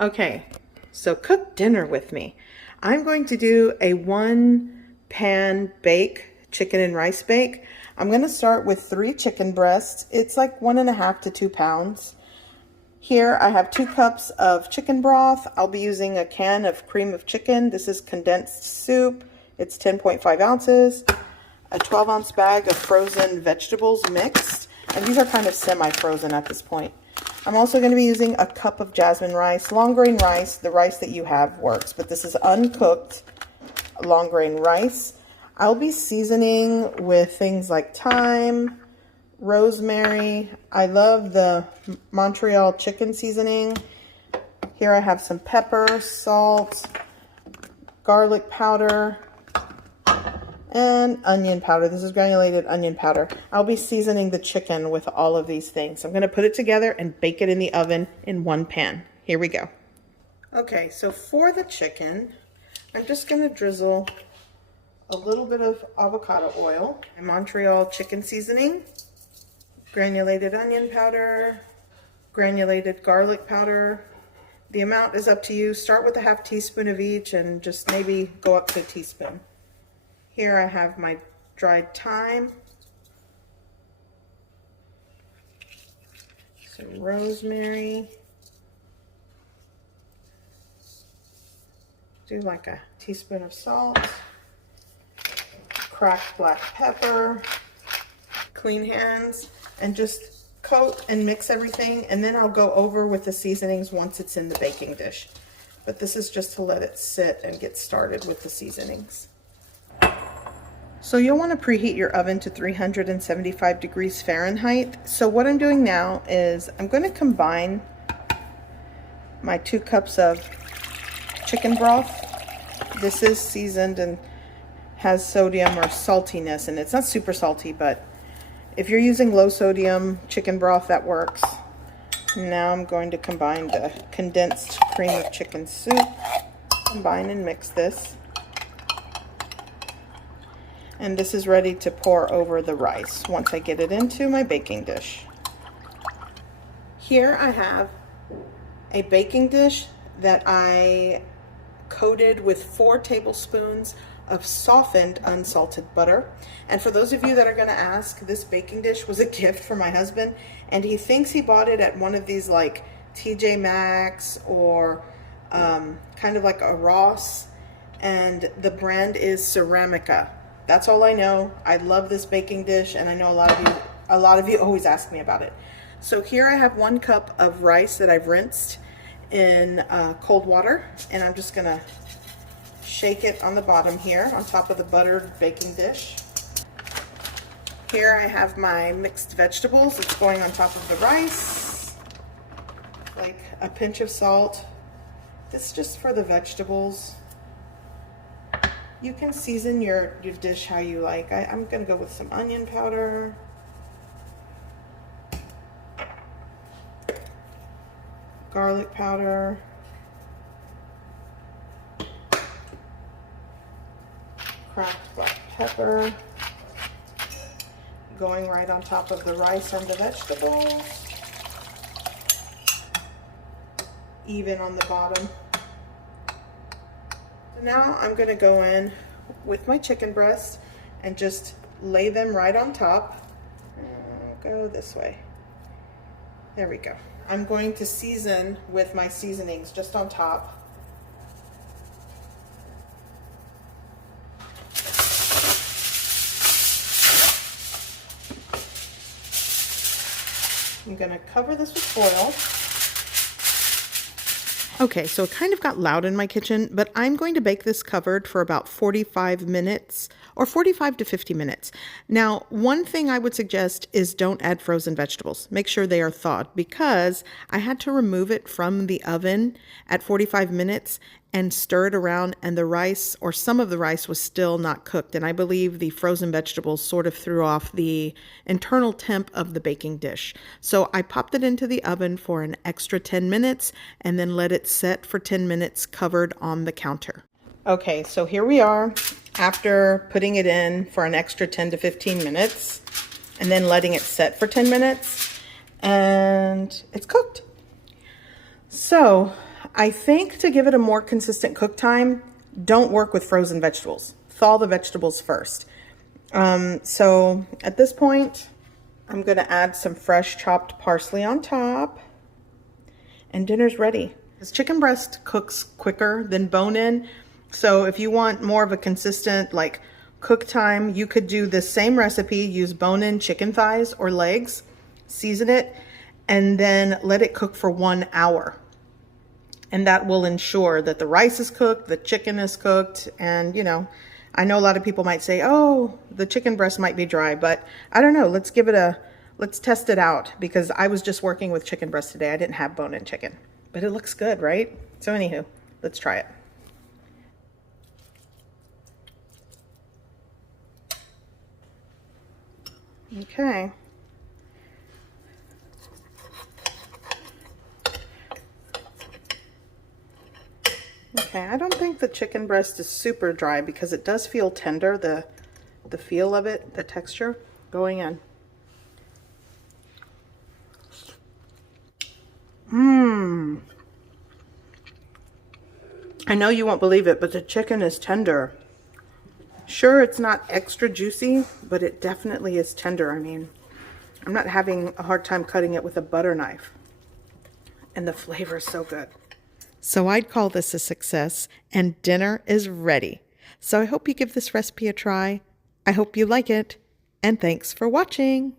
Okay, so cook dinner with me. I'm going to do a 1-pan bake, chicken and rice bake. I'm going to start with 3 chicken breasts. It's like 1.5 to 2 pounds. Here I have 2 cups of chicken broth. I'll be using a can of cream of chicken. This is condensed soup. It's 10.5 ounces. A 12-ounce bag of frozen vegetables mixed. And these are kind of semi-frozen at this point. I'm also going to be using a cup of jasmine rice, long grain rice. The rice that you have works, but this is uncooked long grain rice. I'll be seasoning with things like thyme, rosemary. I love the Montreal chicken seasoning. Here I have some pepper, salt, garlic powder, and onion powder. This is granulated onion powder. I'll be seasoning the chicken with all of these things. I'm going to put it together and bake it in the oven in 1 pan. Here we go. Okay, so for the chicken, I'm just going to drizzle a little bit of avocado oil, and Montreal chicken seasoning, granulated onion powder, granulated garlic powder. The amount is up to you. Start with a ½ teaspoon of each and just maybe go up to a teaspoon. Here I have my dried thyme, some rosemary, do like a teaspoon of salt, cracked black pepper, clean hands, and just coat and mix everything, and then I'll go over with the seasonings once it's in the baking dish. But this is just to let it sit and get started with the seasonings. So you'll want to preheat your oven to 375 degrees Fahrenheit. So what I'm doing now is I'm going to combine my 2 cups of chicken broth. This is seasoned and has sodium or saltiness, and it's not super salty, but if you're using low sodium chicken broth, that works. Now I'm going to combine the condensed cream of chicken soup. Combine and mix this. And this is ready to pour over the rice once I get it into my baking dish. Here I have a baking dish that I coated with 4 tablespoons of softened unsalted butter. And for those of you that are going to ask, this baking dish was a gift for my husband, and he thinks he bought it at one of these like TJ Maxx or kind of like a Ross, and the brand is Ceramica. That's all I know. I love this baking dish, and I know a lot of you always ask me about it. So here I have 1 cup of rice that I've rinsed in cold water, and I'm just gonna shake it on the bottom here on top of the buttered baking dish. Here I have my mixed vegetables. It's going on top of the rice, like a pinch of salt. This is just for the vegetables. You can season your dish how you like. I'm gonna go with some onion powder, garlic powder, cracked black pepper, going right on top of the rice and the vegetables, even on the bottom. So now I'm going to go in with my chicken breasts and just lay them right on top. Go this way. There we go. I'm going to season with my seasonings just on top. I'm going to cover this with foil. Okay, so it kind of got loud in my kitchen, but I'm going to bake this covered for about 45 minutes or 45 to 50 minutes. Now, one thing I would suggest is don't add frozen vegetables. Make sure they are thawed, because I had to remove it from the oven at 45 minutes and stir it around, and the rice, or some of the rice, was still not cooked. And I believe the frozen vegetables sort of threw off the internal temp of the baking dish. So I popped it into the oven for an extra 10 minutes and then let it set for 10 minutes covered on the counter. Okay, so here we are after putting it in for an extra 10 to 15 minutes and then letting it set for 10 minutes, and it's cooked. So I think to give it a more consistent cook time, don't work with frozen vegetables. Thaw the vegetables first. So at this point, I'm going to add some fresh chopped parsley on top, and dinner's ready. This chicken breast cooks quicker than bone-in, so if you want more of a consistent like cook time, you could do this same recipe, use bone-in chicken thighs or legs, season it, and then let it cook for 1 hour. And that will ensure that the rice is cooked, the chicken is cooked, and you know, I know a lot of people might say, oh, the chicken breast might be dry, but I don't know. Let's test it out, because I was just working with chicken breast today. I didn't have bone-in chicken, but it looks good, right? So anywho, let's try it. Okay. Okay, I don't think the chicken breast is super dry because it does feel tender, the feel of it, the texture going in. I know you won't believe it, but the chicken is tender. Sure, it's not extra juicy, but it definitely is tender. I mean, I'm not having a hard time cutting it with a butter knife. And the flavor is so good. So I'd call this a success, and dinner is ready. So I hope you give this recipe a try. I hope you like it, and thanks for watching.